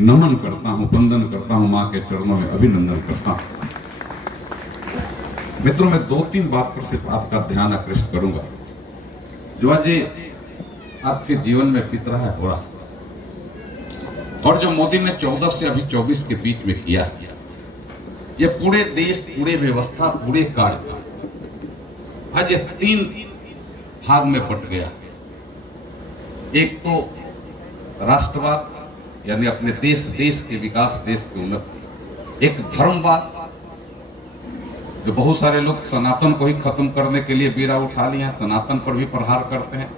नमन करता हूं, वंदन करता हूं, मां के चरणों में अभिनंदन करता हूं। मित्रों, मैं 2-3 बात पर सिर्फ आपका ध्यान आकृष्ट करूंगा जो आज आपके जीवन में बीत रहा है, हो रहा, और जो मोदी ने 14 से अभी 24 के बीच में किया, ये पूरे देश, पूरे व्यवस्था, पूरे कार्य आज 3 भाग में बट गया। एक तो राष्ट्रवाद यानी अपने देश के विकास, देश की उन्नति। एक धर्मवाद, जो बहुत सारे लोग सनातन को ही खत्म करने के लिए बीड़ा उठा लिए हैं, सनातन पर भी प्रहार करते हैं,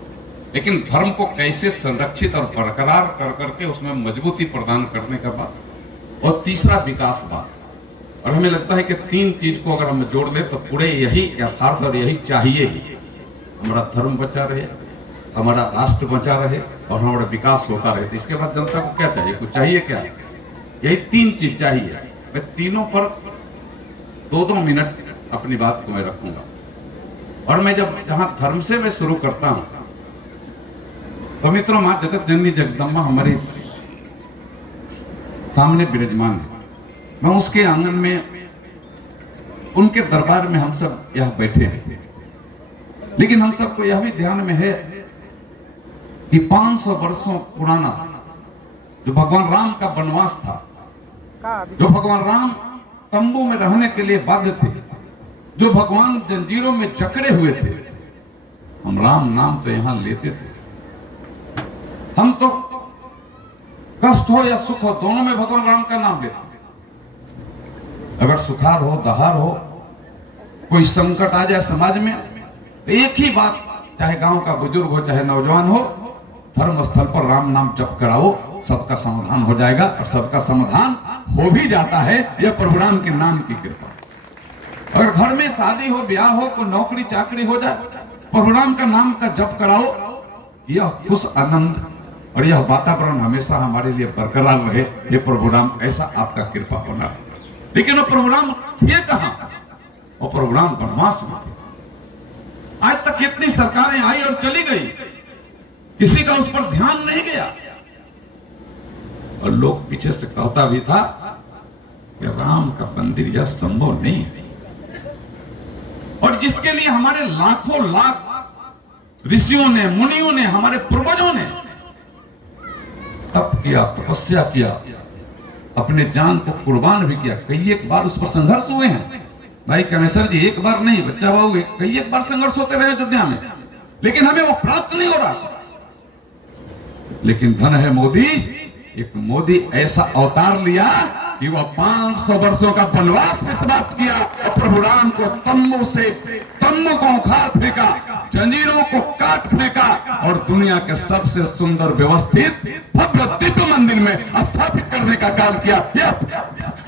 लेकिन धर्म को कैसे संरक्षित और बरकरार कर करके उसमें मजबूती प्रदान करने का बात। और तीसरा विकासवाद। और हमें लगता है कि 3 चीज को अगर हम जोड़ दें तो पूरे यही यथार्थ और यही चाहिए ही, हमारा धर्म बचा रहे, हमारा राष्ट्र बचा रहे और हमारा विकास होता रहे। इसके बाद जनता को क्या चाहिए? कुछ चाहिए क्या? यही 3 चीज चाहिए। मैं तीनों पर 2-2 मिनट अपनी बात को मैं रखूंगा। और मैं जहां धर्म से मैं शुरू करता हूं, तो मित्रों, मां जगत जननी जगदम्बा हमारे सामने विराजमान है। मैं उसके आंगन में, उनके दरबार में हम सब यहां बैठे हैं, लेकिन हम सबको यह भी ध्यान में है कि 500 वर्षों पुराना जो भगवान राम का वनवास था, जो भगवान राम तंबू में रहने के लिए बाध्य थे, जो भगवान जंजीरों में जकड़े हुए थे, हम राम नाम तो यहां लेते थे। हम तो कष्ट हो या सुख हो, दोनों में भगवान राम का नाम लेते। अगर सुखार हो, दहार हो, कोई संकट आ जाए समाज में, तो एक ही बात, चाहे गांव का बुजुर्ग हो चाहे नौजवान हो, धर्म स्थल पर राम नाम जप कराओ, सबका समाधान हो जाएगा। और सबका समाधान हो भी जाता है, यह प्रभु राम के नाम की कृपा। अगर घर में शादी हो, ब्याह हो, कोई नौकरी चाकरी हो जाए, प्रभु राम का नाम का जप कराओ, यह खुश आनंद और यह वातावरण हमेशा हमारे लिए बरकरार रहे। ये प्रभु राम, ऐसा आपका कृपा होना। लेकिन वो प्रभु राम थे कहां? वो प्रभु राम वनवास में थे। आज तक कितनी सरकारें आई और चली गई, किसी का उस पर ध्यान नहीं गया। और लोग पीछे से कहता भी था कि राम का मंदिर यह संभव नहीं है। और जिसके लिए हमारे लाखों लाख ऋषियों ने, मुनियों ने, हमारे पूर्वजों ने तप किया, तपस्या किया, अपने जान को कुर्बान भी किया। कई एक बार उस पर संघर्ष हुए हैं भाई कमेश्वर जी, एक बार नहीं, बच्चा बाबू, कई एक बार संघर्ष होते रहे अयोध्या में, लेकिन हमें वो प्राप्त नहीं हो रहा। लेकिन धन है मोदी, एक मोदी ऐसा अवतार लिया कि वह 500 वर्षों का वनवास में समाप्त किया और प्रभु राम को तम्बू को उखाड़ फेंका, जंजीरों को काट फेंका और दुनिया के सबसे सुंदर व्यवस्थित भव्य दिव्य मंदिर में स्थापित करने का काम किया। यह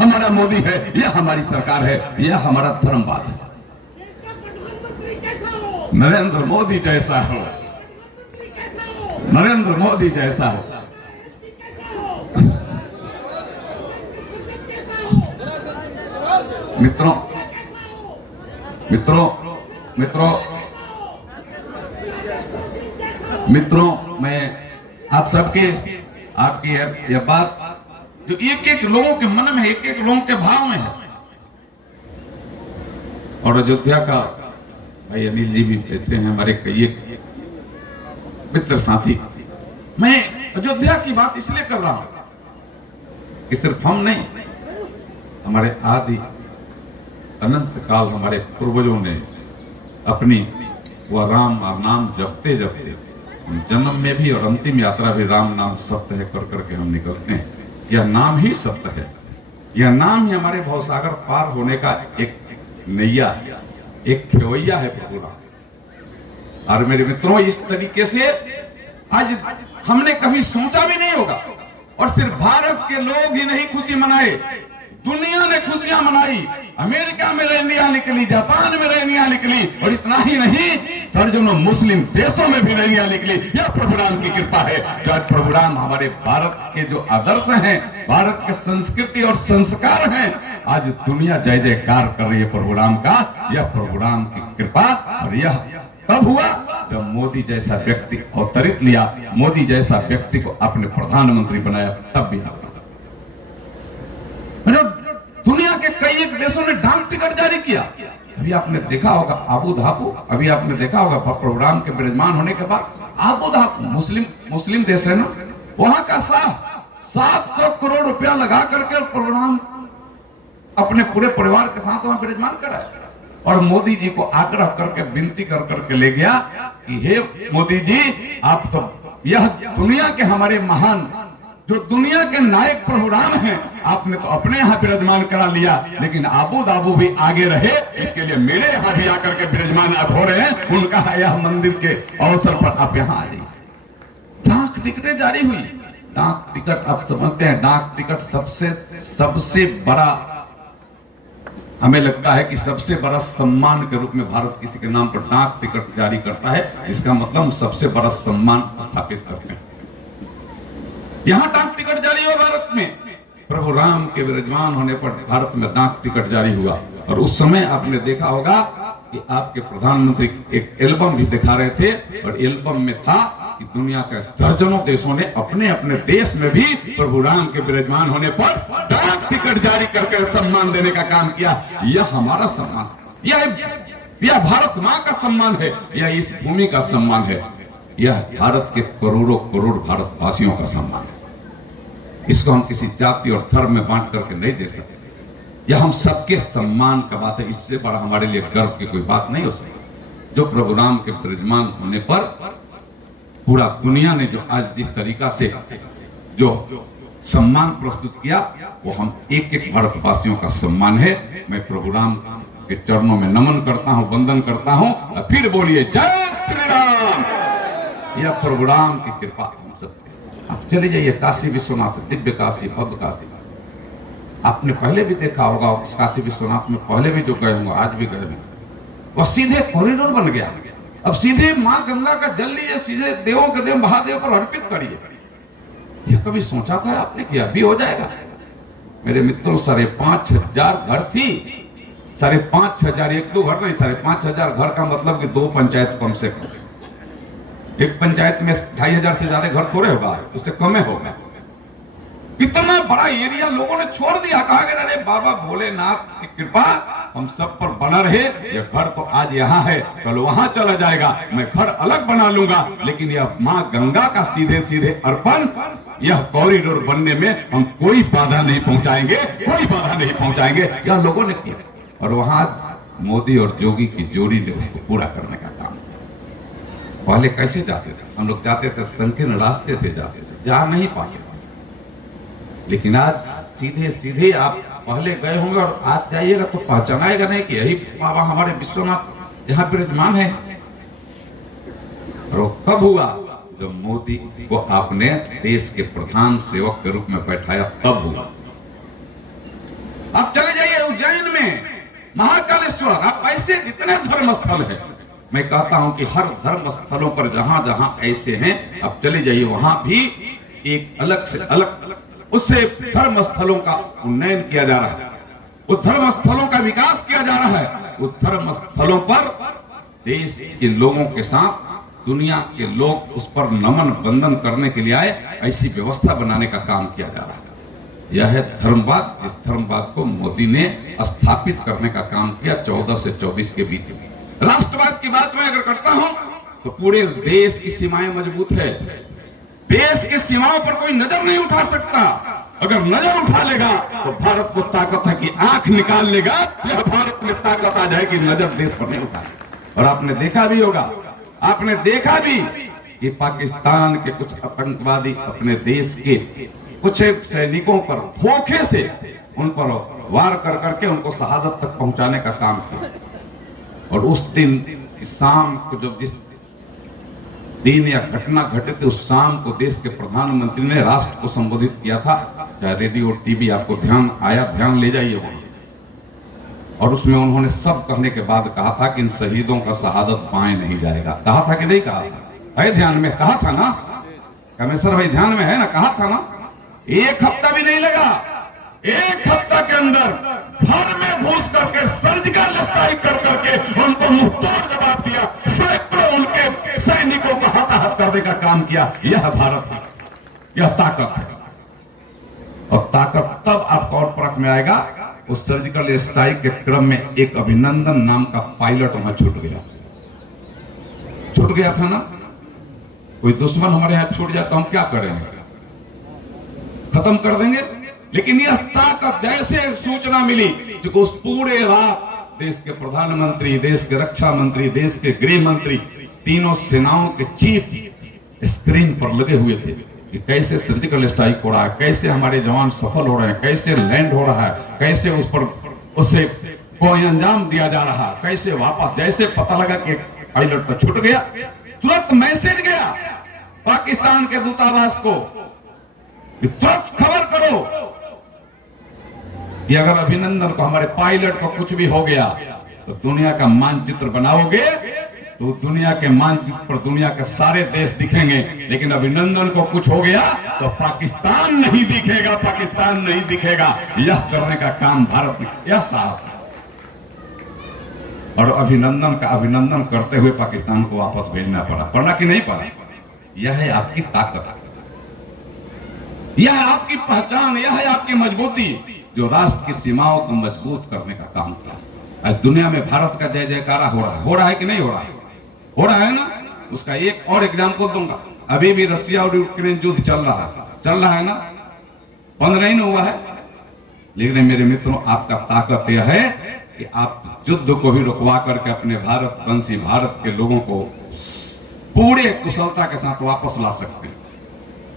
हमारा मोदी है, यह हमारी सरकार है, यह हमारा धर्मवाद है। नरेंद्र मोदी जैसा हो, नरेंद्र मोदी जैसा हो। मित्रों मित्रों मित्रों मित्रों मैं आप सबके, आपकी यह बात जो एक एक लोगों के मन में, एक एक लोगों के भाव में है। और अयोध्या का भाई अनिल जी भी बैठे हैं, हमारे कई एक मित्र साथी। मैं अयोध्या की बात इसलिए कर रहा हूं कि सिर्फ हम नहीं, हमारे आदि अनंत काल हमारे पूर्वजों ने अपनी वह राम नाम जपते जपते, हम जन्म में भी और अंतिम यात्रा भी राम नाम सत्य है कर करके हम निकलते हैं। यह नाम ही सत्य है, यह नाम ही हमारे भवसागर पार होने का एक नैया, एक खेवैया है प्रभु राम। और मेरे मित्रों, इस तरीके से आज हमने कभी सोचा भी नहीं होगा। और सिर्फ भारत के लोग ही नहीं खुशी मनाए, दुनिया ने खुशियां मनाई। अमेरिका में रैलियां निकली, जापान में रैलियां निकली, और इतना ही नहीं, दर्जनों मुस्लिम देशों में भी रैलियां निकली। यह प्रभु राम की कृपा है। आज प्रभु राम हमारे भारत के जो आदर्श हैं, भारत के संस्कृति और संस्कार हैं, आज दुनिया जय जयकार कर रही है प्रभु राम का। यह प्रभु राम की कृपा। और यह तब हुआ जब मोदी जैसा व्यक्ति अवतरित लिया, मोदी जैसा व्यक्ति को अपने प्रधानमंत्री बनाया, तब भी हुआ। दुनिया के कई एक देशों ने डाक टिकट जारी किया। अभी आपने देखा होगा अबू धाबी, अभी आपने देखा होगा प्रोग्राम के विराजमान होने के बाद अबू धाबी मुस्लिम देश है ना, वहां का 700 करोड़ रुपया लगा करके प्रोग्राम अपने पूरे परिवार के साथ वहां विराजमान कराया और मोदी जी को आग्रह करके विनती कर करके ले गया कि हे मोदी जी, आप तो यह दुनिया के हमारे महान जो दुनिया के नायक प्रभु राम हैं, आपने तो अपने यहाँ विराजमान करा लिया, लेकिन अबू धाबी भी आगे रहे, इसके लिए मेरे यहाँ भी आकर के विराजमान अब हो रहे हैं। उनका यह मंदिर के अवसर पर आप यहाँ आ जाइए। डाक टिकटें जारी हुई। डाक टिकट आप समझते हैं, डाक टिकट सबसे बड़ा, हमें लगता है कि सबसे बड़ा सम्मान के रूप में भारत किसी के नाम पर डाक टिकट जारी करता है, इसका मतलब सबसे बड़ा सम्मान स्थापित करते हैं। यहां डाक टिकट जारी हुआ भारत में, प्रभु राम के विराजमान होने पर भारत में डाक टिकट जारी हुआ। और उस समय आपने देखा होगा कि आपके प्रधानमंत्री एक एल्बम भी दिखा रहे थे और एल्बम में था कि दुनिया के दर्जनों देशों ने अपने अपने देश में भी प्रभु राम के विराजमान होने पर डाक टिकट जारी करके सम्मान देने का काम किया। यह हमारा सम्मान, यह भारत मां का सम्मान है, यह इस भूमि का सम्मान है, यह भारत के करोड़ों करोड़ भारतवासियों का सम्मान है। इसको हम किसी जाति और धर्म में बांट करके नहीं दे सकते। यह हम सबके सम्मान का बात है। इससे बड़ा हमारे लिए गर्व की कोई बात नहीं हो सकती। जो प्रभु राम के विराजमान होने पर पूरा दुनिया ने जो आज जिस तरीका से जो सम्मान प्रस्तुत किया, वो हम एक एक भारतवासियों का सम्मान है। मैं प्रभु राम के चरणों में नमन करता हूं, वंदन करता हूं। और फिर बोलिए जय श्री राम। यह प्रभु राम की कृपा हम सब। आप चले जाइए काशी विश्वनाथ, दिव्य काशी, भव्य काशी। आपने पहले भी देखा होगा, उस काशी विश्वनाथ में पहले भी जो गए होंगे, आज भी गए होंगे, वह सीधे कॉरिडोर बन गया। अब सीधे मां गंगा का जल लीजिए, सीधे देवों के देव महादेव पर अर्पित करिए। यह कभी सोचा था आपने कि अभी हो जाएगा? मेरे मित्रों, 5,500 घर थी। 5,500, एक दो घर नहीं, 5,500 घर का मतलब कि 2 पंचायत कम से कम। एक पंचायत में 2,500 से ज्यादा घर थोड़े होगा, उससे कम होगा। इतना बड़ा एरिया लोगों ने छोड़ दिया, कहा कि अरे बाबा भोलेनाथ की कृपा हम सब पर बना रहे। ये घर तो आज यहाँ है, कल वहां चला जाएगा, मैं घर अलग बना लूंगा, लेकिन यह मां गंगा का सीधे सीधे अर्पण, यह कॉरिडोर बनने में हम कोई बाधा नहीं पहुंचाएंगे, कोई बाधा नहीं पहुंचाएंगे। यह लोगों ने किया और वहां मोदी और जोगी की जोड़ी ने उसको पूरा करने का काम किया। पहले कैसे जाते थे हम लोग? जाते थे संकीर्ण रास्ते से जाते थे, जा नहीं पाते। लेकिन आज सीधे सीधे आप पहले गए होंगे और आज जाइएगा तो पहचानाएगा नहीं कि यही बाबा हमारे विश्वनाथ यहाँ विराजमान है। और कब हुआ? जब मोदी को आपने देश के प्रधान सेवक के रूप में बैठाया, तब हुआ। आप चले जाइए उज्जैन में महाकालेश्वर, आप ऐसे जितने धर्म स्थल है, मैं कहता हूं कि हर धर्म स्थलों पर जहां जहां ऐसे हैं, आप चले जाइए, वहां भी एक अलग से अलग उससे धर्म स्थलों का उन्नयन किया जा रहा है, उस धर्म स्थलों का विकास किया जा रहा है। उस धर्म स्थलों पर देश के लोगों के साथ दुनिया के लोग उस पर नमन वंदन करने के लिए आए, ऐसी व्यवस्था बनाने का काम किया जा रहा है। यह है धर्मवाद। इस धर्मवाद को मोदी ने स्थापित करने का काम किया 14 से 24 के बीच में। राष्ट्रवाद की बात मैं अगर करता हूं तो पूरे देश की सीमाएं मजबूत है। देश की सीमाओं पर कोई नजर नहीं उठा सकता। अगर नजर उठा लेगा तो भारत को ताकत है कि आंख निकाल लेगा। यह भारत में ताकत आ जाएगी, नजर देश पर नहीं उठा। और आपने देखा भी होगा, आपने देखा भी कि पाकिस्तान के कुछ आतंकवादी अपने देश के कुछ सैनिकों पर धोखे से उन पर वार कर करके उनको शहादत तक पहुंचाने का काम किया। और उस दिन शाम को जब जिस दिन या घटना घटे थे, उस शाम को देश के प्रधानमंत्री ने राष्ट्र को संबोधित किया था। चाहे रेडियो और टीवी आपको ध्यान आया, ध्यान ले जाइए वहां। और उसमें उन्होंने सब कहने के बाद कहा था कि इन शहीदों का शहादत पाए नहीं जाएगा। कहा था कि नहीं कहा था? है ध्यान में? कहा था ना कमेश्वर भाई? ध्यान में है ना? कहा था ना? एक हफ्ता भी नहीं लगा, एक हफ्ता के अंदर घर में घुस करके सर्जिकल स्ट्राइक कर करके उनको मुंहतोड़ जवाब दिया। सैकड़ों उनके सैनिकों को हताहत करने का काम किया। यह भारत है, यह ताकत है। और ताकत तब आपको और परख में आएगा उस सर्जिकल स्ट्राइक के क्रम में एक अभिनंदन नाम का पायलट वहां छूट गया था ना। कोई दुश्मन हमारे यहां छूट जाए तो हम क्या करेंगे, खत्म कर देंगे। लेकिन यह ताकत जैसे सूचना मिली कि उस पूरे रात देश के प्रधानमंत्री, देश के रक्षा मंत्री, देश के गृह मंत्री, तीनों सेनाओं के चीफ स्क्रीन पर लगे हुए थे कि कैसे सर्जिकल स्ट्राइक हो रहा है, कैसे हमारे जवान सफल हो रहे हैं, कैसे लैंड हो रहा है, कैसे उस पर उससे कोई अंजाम दिया जा रहा है, कैसे वापस। जैसे पता लगा कि पायलट तो छूट गया, तुरंत मैसेज गया पाकिस्तान के दूतावास को कि तुरंत खबर करो कि अगर अभिनंदन को, हमारे पायलट को कुछ भी हो गया तो दुनिया का मानचित्र बनाओगे तो दुनिया के मानचित्र पर दुनिया के सारे देश दिखेंगे, लेकिन अभिनंदन को कुछ हो गया तो पाकिस्तान नहीं दिखेगा, पाकिस्तान नहीं दिखेगा। यह करने का काम भारत ने, यह साहस और अभिनंदन करते हुए पाकिस्तान को वापस भेजना पड़ा कि नहीं पड़ा। यह है आपकी ताकत, यह है आपकी पहचान, यह है आपकी मजबूती जो राष्ट्र की सीमाओं को मजबूत करने का काम किया। आज दुनिया में भारत का जय जयकारा हो रहा है कि नहीं हो रहा है? हो रहा है ना। उसका एक और एग्जाम्पल दूंगा। अभी भी रसिया और यूक्रेन युद्ध चल रहा है ना, बंद नहीं हुआ है। लेकिन मेरे मित्रों, आपका ताकत यह है कि आप युद्ध को भी रुकवा करके अपने भारतवंशी, भारत के लोगों को पूरे कुशलता के साथ वापस ला सकते हैं।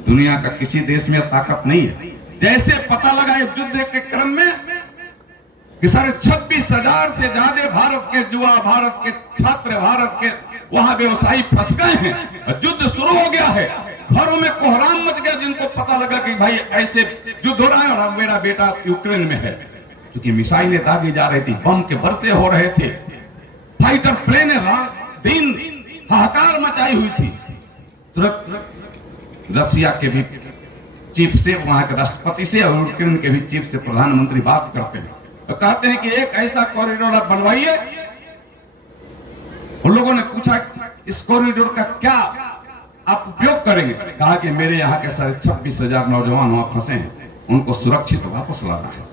दुनिया का किसी देश में ताकत नहीं है। जैसे पता लगा युद्ध के क्रम में कि 26,500 से ज्यादा भारत के युवा, भारत के छात्र, भारत के वहां व्यवसायी फंस गए हैं और युद्ध शुरू हो गया है, घरों में कोहराम मच गया। जिनको पता लगा कि भाई ऐसे युद्ध हो रहा है और मेरा बेटा यूक्रेन में है, क्योंकि मिसाइलें दागी जा रही थी, बम के बरसे हो रहे थे, फाइटर प्लेन रात दिन हाहाकार मचाई हुई थी। तुरंत रसिया के भी चीफ से, वहां के राष्ट्रपति से और यूक्रेन के भी चीफ से प्रधानमंत्री बात करते हैं तो कहते हैं कि एक ऐसा कॉरिडोर आप बनवाइए। उन लोगों ने पूछा इस कॉरिडोर का क्या आप उपयोग करेंगे? कहा कि मेरे यहाँ के 26,500 नौजवान वहां फंसे हैं, उनको सुरक्षित वापस लाना है।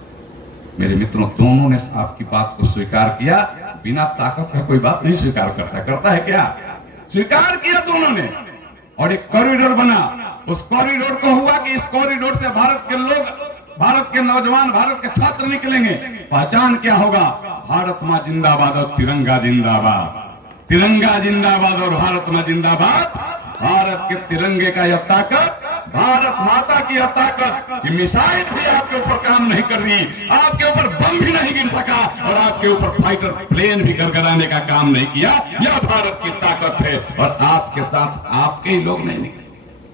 मेरे मित्रों, दोनों ने आपकी बात को स्वीकार किया। बिना ताकत का कोई बात नहीं स्वीकार करता है क्या? स्वीकार किया दोनों ने और एक कॉरिडोर बना। उस कॉरिडोर को हुआ कि इस कॉरिडोर से भारत के लोग, भारत के नौजवान, भारत के छात्र निकलेंगे। पहचान क्या होगा? भारत मां जिंदाबाद और तिरंगा जिंदाबाद, तिरंगा जिंदाबाद और भारत मां जिंदाबाद। भारत के तिरंगे का यह ताकत, भारत माता की यह ताकत कि मिसाइल भी आपके ऊपर काम नहीं कर रही, आपके ऊपर बम भी नहीं गिर सका और आपके ऊपर फाइटर प्लेन भी गड़गड़ाने का काम नहीं किया। यह भारत की ताकत है और आपके साथ आपके ही लोग नहीं निकले,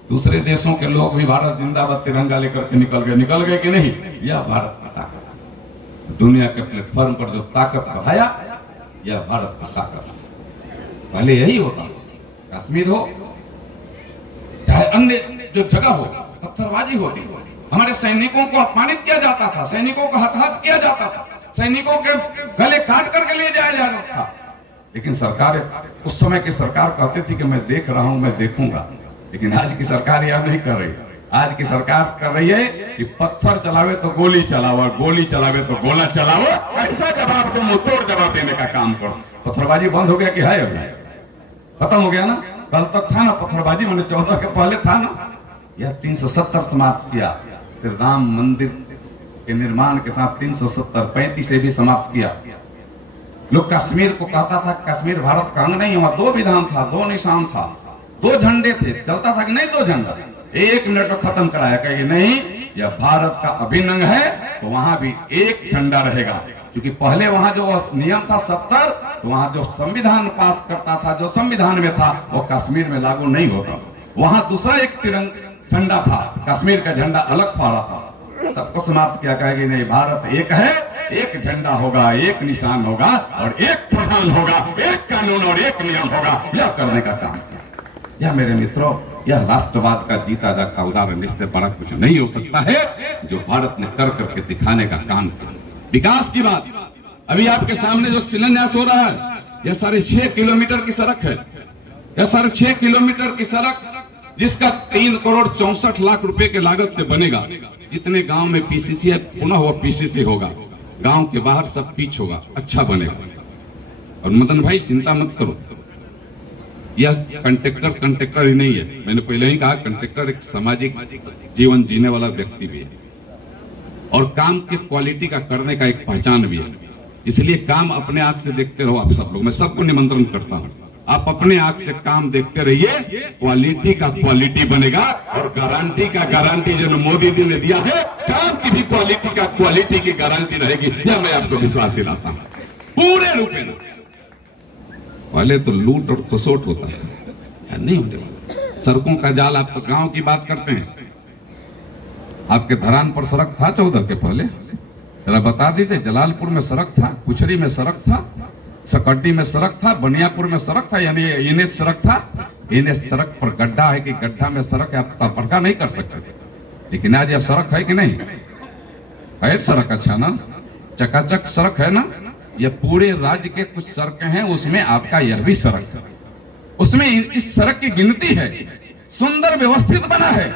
दूसरे देशों के लोग भी भारत जिंदाबाद तिरंगा लेकर के निकल गए कि नहीं? यह भारत की ताकत है। दुनिया के प्लेटफॉर्म पर जो ताकत बढ़ाया, यह भारत की ताकत है। पहले यही होता, कश्मीर हो चाहे अन्य जो जगह हो, पत्थरबाजी होती, हमारे सैनिकों को अपमानित किया जाता था, सैनिकों को हताहत किया जाता था, सैनिकों के गले काट करके ले जाया जाता था। लेकिन सरकार, उस समय की सरकार कहती थी कि मैं देख रहा हूं, मैं देखूंगा। लेकिन आज की सरकार यह नहीं कर रही। आज की सरकार कर रही है कि पत्थर चलावे तो गोली चलाओ और गोली चलावे तो गोला चलाओ। ऐसा जवाब दो, मुंहतोड़ जवाब देने का काम करो। पत्थरबाजी बंद हो गया कि है? अभी खत्म हो गया ना। कल तक था ना पत्थरबाजी, मैंने 14 के पहले था ना। यह 370 समाप्त किया, फिर राम मंदिर के निर्माण के साथ 370, 35 से भी समाप्त किया। लोग कश्मीर को कहता था कश्मीर भारत का अंग नहीं, वहां 2 विधान था, 2 निशान था, 2 झंडे थे, चलता था कि नहीं 2 झंडा। 1 मिनट में खत्म कराया, कहे नहीं यह भारत का अभिन्न अंग है तो वहां भी 1 झंडा रहेगा। क्योंकि पहले वहां जो नियम था 70, तो वहां जो संविधान पास करता था, जो संविधान में था, वो कश्मीर में लागू नहीं होता। वहां दूसरा एक झंडा था, कश्मीर का झंडा अलग फहरा था। सबको समाप्त किया, कहेगी नहीं भारत एक है, 1 झंडा होगा, 1 निशान होगा और 1 प्रधान होगा, 1 कानून और 1 नियम होगा। यह करने का काम किया। यह मेरे मित्रों, यह राष्ट्रवाद का जीता जागता उदाहरण, इससे बड़ा कुछ नहीं हो सकता है जो भारत ने कर करके दिखाने का काम किया। विकास की बात, अभी आपके सामने जो शिलान्यास हो रहा है, यह 6.5 किलोमीटर की सड़क है। यह 6.5 किलोमीटर की सड़क जिसका 3 करोड़ 64 लाख रुपए के लागत से बनेगा। जितने गांव में पीसीसी है, पुनः वह पीसीसी होगा। गांव के बाहर सब पिच होगा, अच्छा बनेगा। और मदन भाई चिंता मत करो, यह कंट्रैक्टर ही नहीं है। मैंने पहले ही कहा कंट्रैक्टर एक सामाजिक जीवन जीने वाला व्यक्ति भी है और काम की क्वालिटी का करने का एक पहचान भी है। इसलिए काम अपने आंख से देखते रहो आप सब लोग। मैं सबको निमंत्रण करता हूं, आप अपने आंख से काम देखते रहिए, क्वालिटी का क्वालिटी बनेगा और गारंटी का गारंटी जो मोदी जी ने दिया है, काम की भी क्वालिटी का क्वालिटी की गारंटी रहेगी, यह मैं आपको विश्वास दिलाता हूं पूरे रूप में। पहले तो लूट और खसोट होता है, नहीं होने वाला। सड़कों का जाल, आप तो गांव की बात करते हैं, आपके धरान पर सड़क था 14 के पहले, जरा बता दीजिए। जलालपुर में सड़क था, कुचरी में सड़क था, सकड्डी में सड़क था, बनियापुर में सड़क था, यानी एनएच सड़क था। एनएच सड़क पर गड्ढा है कि गड्ढा में सड़क है, आप पक्का नहीं कर सकते। लेकिन आज यह सड़क है कि नहीं है? सड़क अच्छा ना, चकाचक सड़क है ना। यह पूरे राज्य के कुछ सड़कें हैं, उसमें आपका यह भी सड़क है, उसमें इस सड़क की गिनती है, सुंदर व्यवस्थित बना है।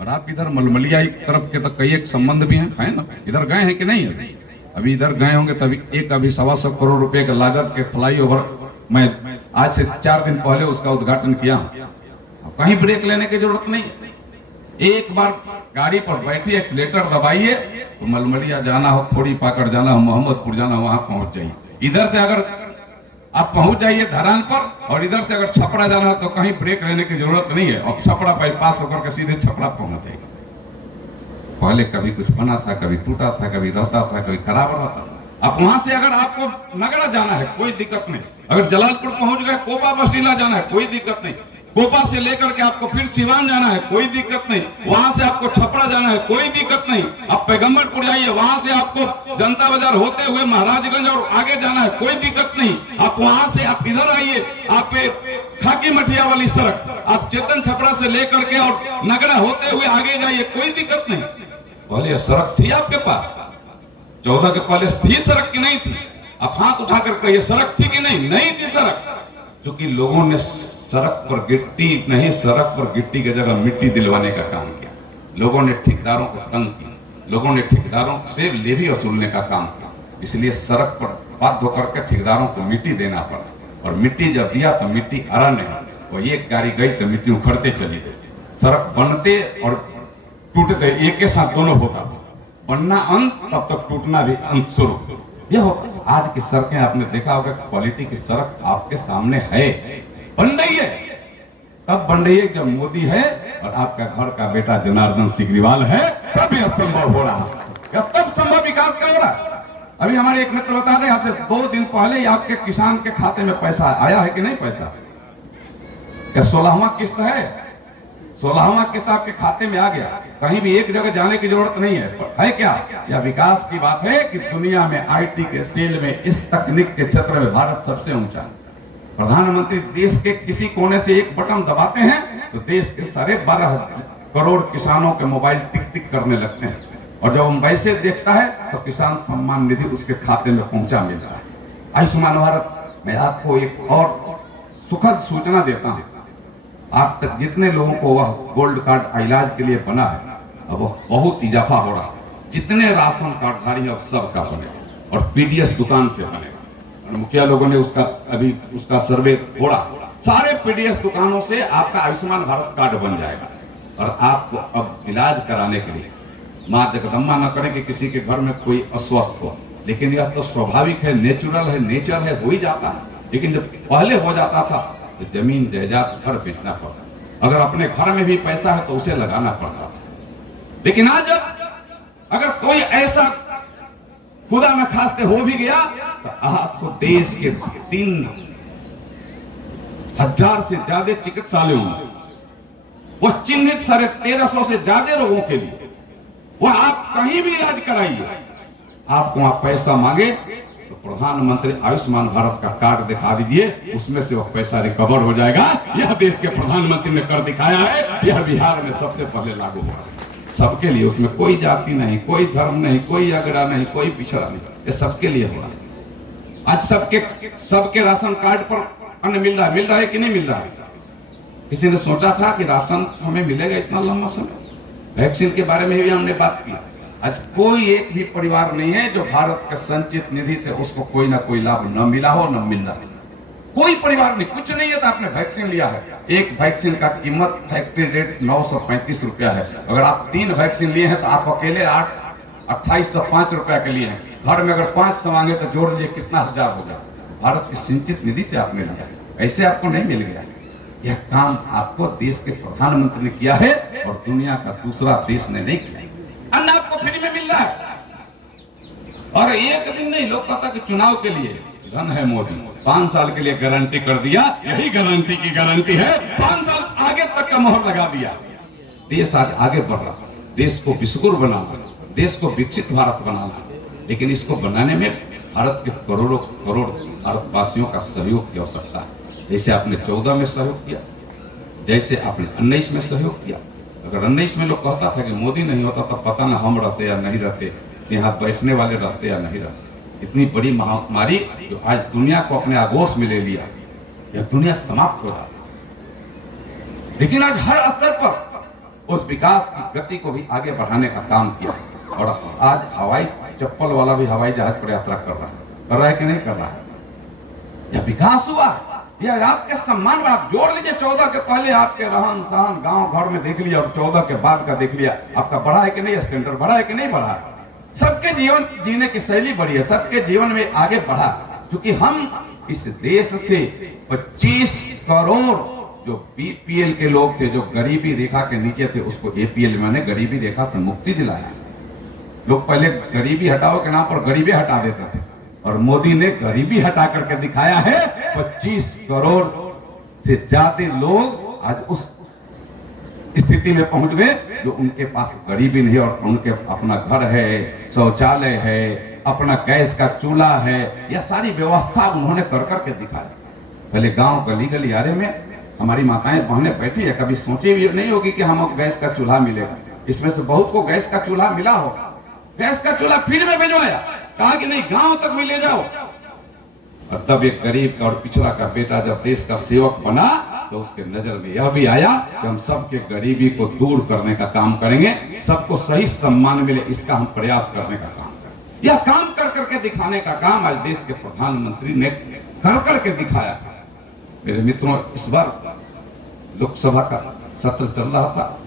और आप इधर मलमलिया तरफ के तो कई एक संबंध भी हैं, ना? इधर गए हैं कि नहीं? अभी इधर गए होंगे तभी एक अभी 125 करोड़ रुपए के लागत के फ्लाईओवर मैं आज से 4 दिन पहले उसका उद्घाटन किया। कहीं ब्रेक लेने की जरूरत नहीं, एक बार गाड़ी पर बैठिए, एक्सीलेटर दबाइए, तो मलमलिया जाना हो, खोड़ी पाकड़ जाना हो, मोहम्मदपुर जाना हो, वहां पहुंच जाइए। इधर से अगर आप पहुंच जाइए धरान पर, और इधर से अगर छपरा जाना है तो कहीं ब्रेक लेने की जरूरत नहीं है, और छपरा बाईपास होकर के सीधे छपरा पहुंच जाएगा। पहले कभी कुछ बना था, कभी टूटा था, कभी रहता था, कभी खराब रहता था। अब वहां से अगर आपको नगड़ा जाना है कोई दिक्कत नहीं, अगर जलालपुर पहुंच गए, कोपा बसडीला जाना है कोई दिक्कत नहीं, कोपा से लेकर के आपको फिर सिवान जाना है कोई दिक्कत नहीं, वहां से आपको छपरा जाना है कोई दिक्कत नहीं, आप पैगंबरपुर जाइए, वहां से आपको जनता बाजार होते हुए महाराजगंज और आगे जाना है कोई दिक्कत नहीं, आप वहां से आप इधर आइए, आप खाकी मठिया वाली सड़क, आप चेतन छपरा से लेकर के और नगड़ा होते हुए आगे जाइए, कोई दिक्कत नहीं। पहले सड़क थी आपके पास, 14 के पहले थी सड़क की नहीं थी? आप हाथ उठाकर कहिए सड़क थी कि नहीं? नहीं थी सड़क, क्योंकि लोगों ने सड़क पर गिट्टी नहीं, सड़क पर गिट्टी की जगह मिट्टी दिलवाने का काम किया। लोगों ने ठेकेदारों को तंग किया, लोगों ने ठेकेदारों से लेवी वसूलने का काम किया, इसलिए सड़क पर बाध्य होकर के ठेकेदारों को मिट्टी देना पड़ा। और मिट्टी जब दिया तो मिट्टी अरा नहीं, और एक गाड़ी गई तो मिट्टी उखड़ते चली गई। सड़क बनते और टूटते एक के साथ दोनों होता था, बनना अंत तब तक टूटना भी अंत शुरू, यह होता। आज की सड़कें आपने देखा होगा, क्वालिटी की सड़क आपके सामने है, बन रही है, तब बन रही है जब मोदी है और आपका घर का बेटा जनार्दन सिग्रीवाल है, तब यह संभव हो रहा है, तब संभव विकास का हो रहा है। अभी हमारे एक मित्र बता रहे हैं 2 दिन पहले ही आपके किसान के खाते में पैसा आया है कि नहीं? पैसा क्या 16वां किस्त है? 16वां किस्त आपके खाते में आ गया, कहीं भी एक जगह जाने की जरूरत नहीं है क्या? यह विकास की बात है कि दुनिया में आईटी के सेल में, इस तकनीक के क्षेत्र में भारत सबसे ऊंचा है। प्रधानमंत्री देश के किसी कोने से एक बटन दबाते हैं तो देश के 12.5 करोड़ किसानों के मोबाइल टिक टिक करने लगते हैं, और जब हम वैसे देखता है तो किसान सम्मान निधि उसके खाते में पहुंचा मिलता है। आयुष्मान भारत में आपको एक और सुखद सूचना देता हूं, आप तक जितने लोगों को वह गोल्ड कार्ड इलाज के लिए बना है, अब वह बहुत इजाफा हो रहा है। जितने राशन कार्डधारी अब सबका बनेगा और पीडीएस दुकान से बनेगा। मुखिया लोगों ने उसका सर्वे थोड़ा, सारे पीडीएस दुकानों से आपका आयुष्मान भारत कार्ड बन जाएगा। और आपको अब इलाज कराने के लिए मां जगदम्बा न करे कि किसी के घर में कोई अस्वस्थ हो, लेकिन यह तो स्वाभाविक है, नेचुरल है, नेचर है, हो ही जाता है। लेकिन जब पहले हो जाता था तो जमीन जायदाद घर बेचना पड़ता, अगर अपने घर में भी पैसा है तो उसे लगाना पड़ता था। लेकिन आज अगर कोई ऐसा खुदा में खास्ते हो भी गया तो आपको देश के 3,000 से ज्यादा चिकित्सालयों में वो चिन्हित 1350 से ज्यादा रोगों के लिए वो आप कहीं भी इलाज कराइए, आपको वहां पैसा मांगे तो प्रधानमंत्री आयुष्मान भारत का कार्ड दिखा दीजिए, उसमें से वो पैसा रिकवर हो जाएगा। यह देश के प्रधानमंत्री ने कर दिखाया है, यह बिहार में सबसे पहले लागू हुआ है सबके लिए। उसमें कोई जाति नहीं, कोई धर्म नहीं, कोई अगड़ा नहीं, कोई पिछड़ा नहीं, ये सबके लिए हुआ है। आज सबके राशन कार्ड पर अन्न मिल रहा है कि नहीं मिल रहा है? किसी ने सोचा था कि राशन हमें मिलेगा इतना लंबा समय? वैक्सीन के बारे में भी हमने बात की, आज कोई एक भी परिवार नहीं है जो भारत के संचित निधि से उसको कोई ना कोई लाभ न मिला हो न मिलना। कोई परिवार नहीं, कुछ नहीं है तो आपने वैक्सीन लिया है। एक वैक्सीन का कीमत फैक्ट्री रेट 935 रुपया है। अगर आप 3 वैक्सीन लिए हैं तो आप अकेले 2805 रुपया के लिए हैं। घर में अगर 500 मांगे तो जोड़ लिए कितना हजार हो गया। भारत की सिंचित निधि से आपने लिया, ऐसे आपको नहीं मिल गया। यह काम आपको देश के प्रधानमंत्री ने किया है और दुनिया का दूसरा देश ने नहीं किया। अन्न आपको फ्री में मिल रहा है और एक दिन नहीं। लोग कहता कि चुनाव के लिए धन है मोदी, 5 साल के लिए गारंटी कर दिया। यही गारंटी की गारंटी है, 5 साल आगे तक का मोहर लगा दिया। देश आज आगे बढ़ रहा, देश को विश्वगुरु बनाना, देश को विकसित भारत बनाना, लेकिन इसको बनाने में भारत के करोड़ों करोड़ भारतवासियों का सहयोग की आवश्यकता है। जैसे आपने 14 में सहयोग किया, जैसे आपने 19 में सहयोग किया। अगर 19 में लोग कहता था कि मोदी नहीं होता तो पता ना हम रहते या नहीं रहते, यहाँ बैठने वाले रहते या नहीं रहते। इतनी बड़ी महामारी जो आज दुनिया को अपने आगोश में ले लिया, यह दुनिया समाप्त हो रहा है। लेकिन आज हर स्तर पर उस विकास की गति को भी आगे बढ़ाने का काम किया और आज हवाई चप्पल वाला भी हवाई जहाज पर यात्रा कर रहा है कि नहीं कर रहा है। यह विकास हुआ, यह आपके सम्मान में। आप जोड़ लीजिए, 14 के पहले आपके रहन सहन गांव घर में देख लिया और 14 के बाद का देख लिया, आपका बढ़ा है कि नहीं, स्टैंडर्ड बढ़ा है कि नहीं बढ़ा है। सबके जीवन जीने की शैली बढ़ी है, सबके जीवन में आगे बढ़ा। क्योंकि हम इस देश से 25 करोड़ जो बीपीएल के लोग थे, जो गरीबी रेखा के नीचे थे, उसको एपीएल मैंने गरीबी रेखा से मुक्ति दिलाया। लोग पहले गरीबी हटाओ के नाम पर गरीबी हटा देते थे और मोदी ने गरीबी हटा करके दिखाया है। 25 करोड़ से ज्यादा लोग आज उस स्थिति में पहुंच गए जो उनके पास गरीबी नहीं और उनके अपना घर है, शौचालय है, अपना गैस का चूल्हा है। यह सारी व्यवस्था उन्होंने कर करके दिखाया। पहले गांव गली गलियारे में हमारी माताएं बहनें बैठी है, कभी सोची भी नहीं होगी कि हमको गैस का चूल्हा मिलेगा। इसमें से बहुत को गैस का चूल्हा मिला होगा। गैस का चूल्हा फ्री में भिजवाया, कहा कि नहीं गांव तक भी ले जाओ। और तब एक गरीब और पिछड़ा का बेटा जब देश का सेवक बना तो उसके नजर में यह भी आया कि हम सबके गरीबी को दूर करने का काम करेंगे, सबको सही सम्मान मिले, इसका हम प्रयास करने का काम करें। यह काम कर करके दिखाने का काम आज देश के प्रधानमंत्री ने कर करके दिखाया। मेरे मित्रों, इस बार लोकसभा का सत्र चल रहा था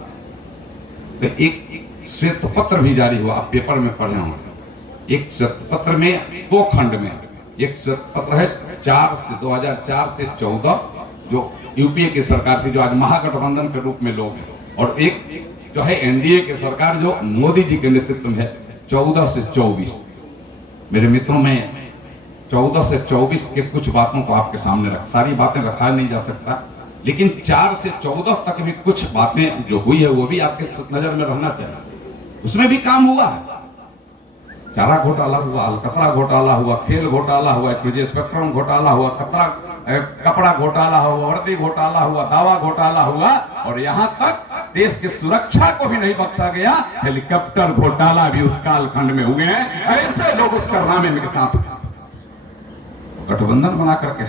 तो एक श्वेत पत्र भी जारी हुआ, आप पेपर में पढ़े होंगे। एक श्वेत पत्र में 2 खंड में एक श्वेत पत्र है 2004 से 14 जो यूपीए की सरकार थी, जो आज महागठबंधन के रूप में लोग हैं, और एक जो है एनडीए की सरकार जो मोदी जी के नेतृत्व में है 14 से 24। मेरे मित्रों, में 14 से 24 के कुछ बातों को आपके सामने रख, सारी बातें रखा नहीं जा सकता, लेकिन 4 से 14 तक भी कुछ बातें जो हुई है वो भी आपके नजर में रहना चाहिए। उसमें भी काम हुआ है। चारा घोटाला हुआ, अलकतरा घोटाला हुआ, खेल घोटाला हुआ, स्पेक्ट्रम घोटाला हुआ, कपड़ा घोटाला हुआ, वर्दी घोटाला हुआ, दावा घोटाला हुआ, और यहाँ तक देश की सुरक्षा को भी नहीं बख्शा गया। हेलीकॉप्टर घोटाला भी उस कालखंड में हुए हैं। ऐसे लोग उस कारनामे के साथ गठबंधन बना करके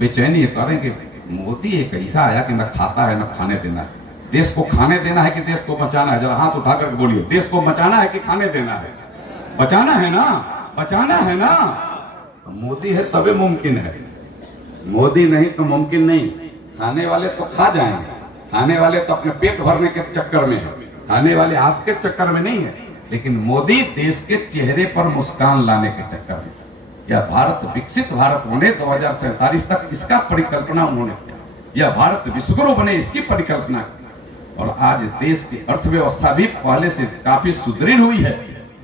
बेचैनी ये करें कि मोदी एक ऐसा आया कि न खाता है न खाने देना है। देश को खाने देना है कि देश को बचाना है? जरा हाथ उठा करके बोलिए, देश को बचाना है कि खाने देना है? बचाना है ना, बचाना है ना। मोदी है तबे मुमकिन है, मोदी नहीं तो मुमकिन नहीं। खाने वाले तो खा जाएंगे, खाने वाले तो अपने पेट भरने के चक्कर में है, खाने वाले आपके चक्कर में नहीं है, लेकिन मोदी देश के चेहरे पर मुस्कान लाने के चक्कर में। यह भारत विकसित भारत बने 2047 तक, इसका परिकल्पना उन्होंने किया। यह भारत विश्वगुरु बने, इसकी परिकल्पना की। और आज देश की अर्थव्यवस्था भी पहले से काफी सुदृढ़ हुई है।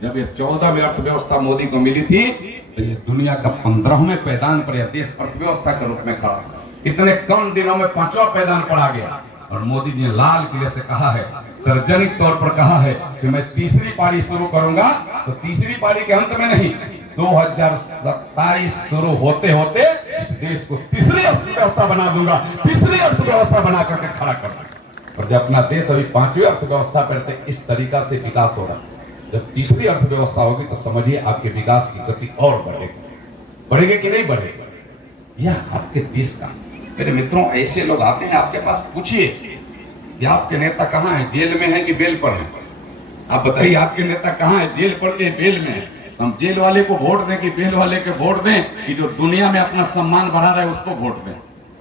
जब ये 14 में अर्थव्यवस्था मोदी को मिली थी तो ये दुनिया का 15वें पैदान पर यह देश अर्थव्यवस्था के रूप में खड़ा। इतने कम दिनों में 5वां पैदान पर आ गया। और मोदी जी ने लाल किले से कहा है, सार्वजनिक तौर पर कहा है कि मैं तीसरी पारी शुरू करूंगा, तो तीसरी पारी के अंत में नहीं, 2027 शुरू होते होते इस देश को तीसरी अर्थव्यवस्था बना दूंगा, तीसरी अर्थव्यवस्था बना करके खड़ा कर दूंगा। और जब अपना देश अभी 5वीं अर्थव्यवस्था पर इस तरीका से विकास हो रहा है, जब तीसरी अर्थव्यवस्था होगी तो समझिए आपके विकास की गति और बढ़ेगी। बढ़ेगी कि नहीं बढ़ेगी? यह आपके देश का। मेरे मित्रों, ऐसे लोग आते हैं आपके पास, पूछिए कि आपके नेता कहाँ हैं, जेल में हैं कि बेल पर हैं? आप बताइए आपके नेता कहाँ है? जेल पड़ के बेल में है। हम जेल वाले को वोट दें कि बेल वाले को वोट दें कि जो दुनिया में अपना सम्मान बढ़ा रहा है उसको वोट दें?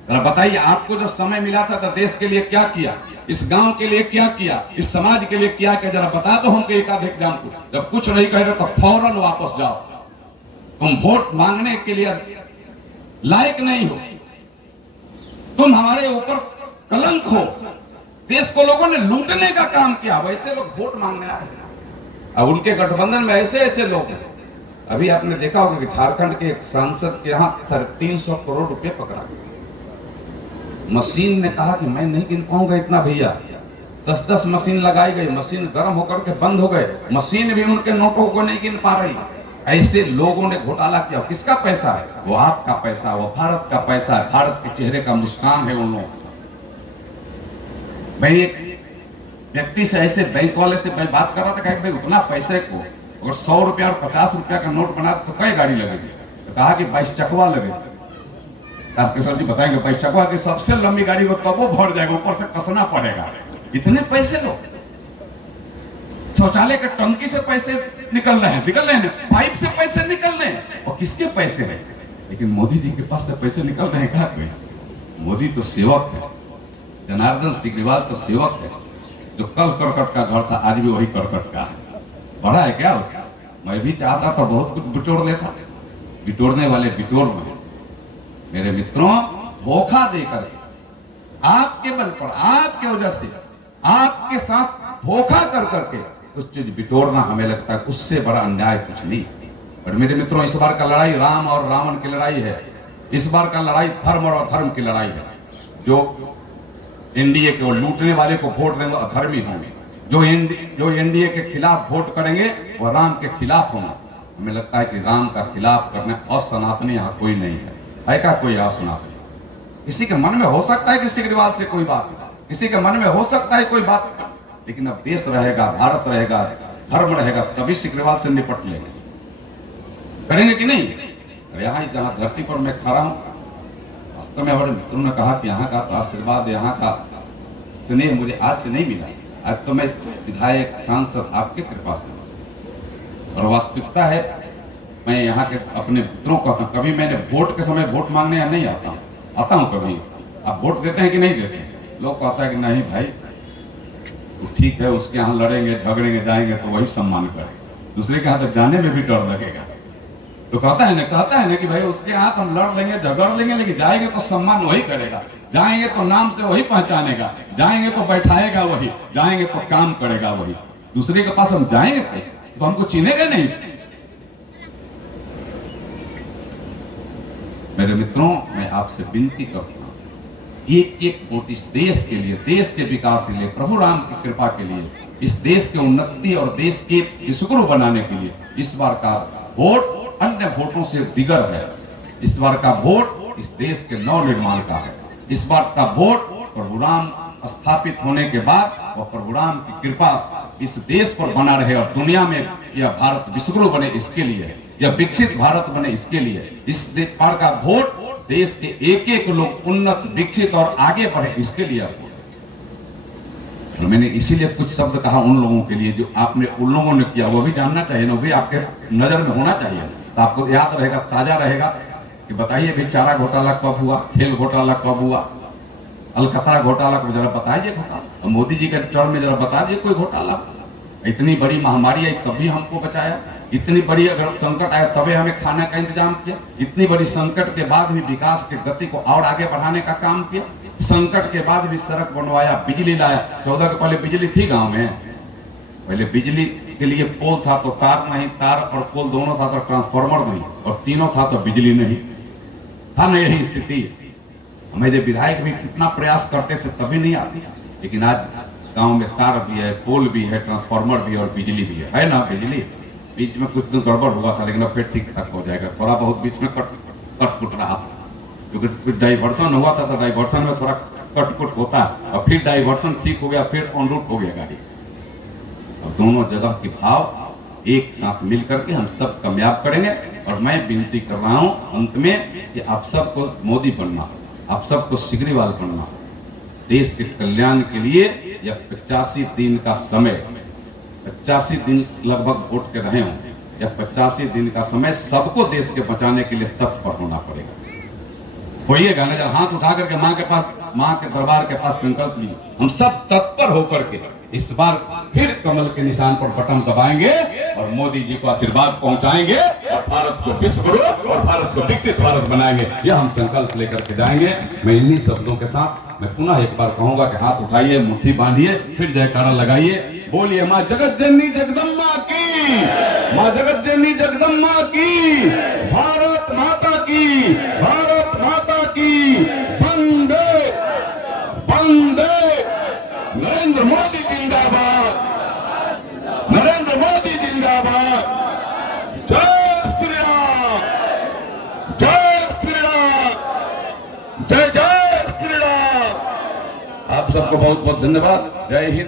जरा बताइए, आपको जो समय मिला था तो देश के लिए क्या किया, इस गांव के लिए क्या किया, इस समाज के लिए क्या किया? जरा बता दो हमको एक आध एग्जाम्पल। जब कुछ नहीं कह रहे तो फौरन वापस जाओ। तुम वोट मांगने के लिए लायक नहीं हो, तुम हमारे ऊपर कलंक हो। देश को लोगों ने लूटने का काम किया, वैसे लोग वोट मांगने आए। अब उनके गठबंधन में ऐसे ऐसे लोग हैं। अभी आपने देखा होगा कि झारखंड के एक सांसद के यहाँ 350 करोड़ रुपए पकड़ा गया। मशीन ने कहा कि मैं नहीं गिन पाऊंगा इतना भैया। 10-10 मशीन लगाई गई, मशीन गर्म होकर के बंद हो गए, मशीन भी उनके नोटों को नहीं गिन पा रही। ऐसे लोगों ने घोटाला किया। किसका पैसा है? वो आपका पैसा, वो भारत का पैसा है, भारत के चेहरे का मुस्कान है उन लोगों। मैं एक व्यक्ति से, ऐसे बैंक वाले से मैं बात कर रहा था, भाई उतना पैसे को अगर 100 रुपया और 50 रुपया का नोट बना तो कई गाड़ी लगेगी? तो कहा कि 22 चकवा लगेगी। आपके सर जी बताएंगे 22 चकवा की सबसे लंबी गाड़ी हो तब वो भर जाएगा, ऊपर से कसना पड़ेगा। इतने पैसे लो। शौचालय के टंकी से पैसे निकल रहे हैं, पाइप से पैसे निकल रहे हैं। और किसके पैसे हैं? लेकिन मोदी जी के पास से पैसे निकल रहे हैं। कहा मोदी तो सेवक है, जनार्दन सिग्रीवाल तो सेवक है। जो कल करकट का घर था आज भी वही करकट का है। बड़ा है क्या उसका? मैं भी चाहता था बहुत कुछ बिटोर लेता, बिटोरने वाले बिटोर में। मेरे मित्रों, धोखा देकर आपके बल पर, आपके वजह से, आपके साथ धोखा कर करके कुछ चीज बिटोरना, हमें लगता है उससे बड़ा अन्याय कुछ नहीं। और मेरे मित्रों, इस बार का लड़ाई राम और रावण की लड़ाई है। इस बार का लड़ाई धर्म और अधर्म की लड़ाई है। जो एनडीए के लूटने वाले को वोट देंगे अधर्मी होंगे, जो एनडीए के खिलाफ वोट करेंगे वो राम के खिलाफ होंगे। हमें लगता है कि राम का खिलाफ करने असनातनी यहाँ कोई नहीं है का कोई असनातनी? किसी के मन में हो सकता है कि सिग्रीवाल से कोई बात, किसी के मन में हो सकता है कोई बात, लेकिन अब देश रहेगा, भारत रहेगा, धर्म रहेगा, तभी सिग्रीवाल से निपट लेंगे। करेंगे कि नहीं? और यहाँ जहाँ धरती पर मैं खड़ा हूं, वास्तव में हमारे मित्रों ने कहा कि यहाँ का तो आशीर्वाद, यहाँ का स्नेह मुझे आज से नहीं मिला। आज तो मैं विधायक, सांसद आपके कृपा से। और वास्तविकता है, मैं यहाँ के अपने मित्रों को कहता हूँ, कभी मैंने वोट के समय वोट मांगने या नहीं आता हूँ, आता हूँ कभी। आप वोट देते हैं कि नहीं देते? लोग कहता है कि नहीं भाई तो ठीक है, उसके यहाँ लड़ेंगे, झगड़ेंगे, जाएंगे तो वही सम्मान करेंगे, दूसरे के यहाँ तक जाने में भी डर लगेगा। तो कहता है ना कि भाई उसके हाथ हम लड़ लेंगे, झगड़ लेंगे, लेकिन जाएंगे तो सम्मान वही करेगा, जाएंगे तो नाम से वही पहचानेगा, जाएंगे तो बैठाएगा वही, जाएंगे तो काम करेगा वही। दूसरे के पास हम जाएंगे कैसे? तो हमको चिनेगा नहीं। मेरे मित्रों, मैं आपसे विनती करता हूं, एक एक वोट इस देश के लिए, देश के विकास के लिए, प्रभु राम की कृपा के लिए, इस देश के उन्नति और देश के विश्वगुरु बनाने के लिए इस बार का वोट अन्य वोटों से दिगर है। इस बार का वोट इस देश के नव निर्माण का है। इस बार का वोट प्रभु राम स्थापित होने के बाद और प्रभु राम की कृपा इस देश पर बना रहे और दुनिया में यह भारत विश्वगुरु बने, इसके लिए, यह विकसित भारत बने, इसके लिए इस बार का वोट देश के एक एक लोग उन्नत, विकसित और आगे बढ़े, इसके लिए वोट। और मैंने इसीलिए कुछ शब्द कहा उन लोगों के लिए जो आपने, उन लोगों ने किया, वो भी जानना चाहिए ना, वो भी आपके नजर में होना चाहिए, तो आपको याद रहेगा, ताजा रहेगा कि बताइए भी चारा घोटाला कब हुआ, खेल घोटाला कब हुआ, अलकतरा घोटाला को जरा बताइए घोटाला, और मोदी जी के टर्म में जरा बता दिए कोई घोटाला। इतनी बड़ी महामारी आई तभी हमको बचाया, इतनी बड़ी अगर संकट आया तभी हमें खाने का इंतजाम किया, इतनी बड़ी संकट के बाद भी विकास की गति को और आगे बढ़ाने का काम किया, संकट के बाद भी सड़क बनवाया, बिजली लाया। 14 के पहले बिजली थी गांव में? पहले बिजली के लिए पोल था तो तार नहीं, तार और पोल दोनों था तो ट्रांसफार्मर नहीं, और तीनों था तो बिजली नहीं था ना। यही स्थिति हमें जो विधायक भी कितना प्रयास करते थे तभी नहीं आती, लेकिन आज गांव में तार भी है, पोल भी है, ट्रांसफार्मर भी और बिजली भी है ना। बिजली बीच में कुछ दिन गड़बड़ हुआ था, लेकिन अब फिर ठीक ठाक हो जाएगा। थोड़ा बहुत बीच में कटकुट रहा था, क्योंकि डाइवर्सन हुआ था, तो डाइवर्सन में थोड़ा कटकुट होता है, और फिर डाइवर्सन ठीक हो गया, फिर ऑन रूट हो गया गाड़ी। और दोनों जगह के भाव एक साथ मिल करके हम सब कामयाब करेंगे। और मैं विनती कर रहा हूं अंत में कि आप सबको मोदी बनना, आप सबको सिग्रीवाल बनना, देश के कल्याण के लिए यह 85 दिन का समय, 85 दिन लगभग वोट के रहे होंगे, या 85 दिन का समय सबको देश के बचाने के लिए तत्पर होना पड़ेगा। होइएगा ना, जरा हाथ उठा करके मां के पास, मां के दरबार के पास संकल्प लिए हम सब तत्पर होकर के इस बार फिर कमल के निशान पर बटन दबाएंगे और मोदी जी को आशीर्वाद पहुंचाएंगे और भारत को विश्व गुरु और भारत को विकसित भारत बनाएंगे। यह हम संकल्प लेकर के जाएंगे। मैं इन्हीं शब्दों के साथ मैं पुनः एक बार कहूंगा कि हाथ उठाइए, मुट्ठी बांधिए, फिर जयकारा लगाइए, बोलिए मां जगत जननी जगदम्बा की, मां जगत जननी जगदम्बा की, भारत माता की, भारत माता की, वंदे वंदे, नरेंद्र मोदी जिंदाबाद, नरेंद्र मोदी जिंदाबाद, जय श्री राम, जय श्री राम, जय जय श्री राम। आप सबको बहुत बहुत धन्यवाद। जय हिंद।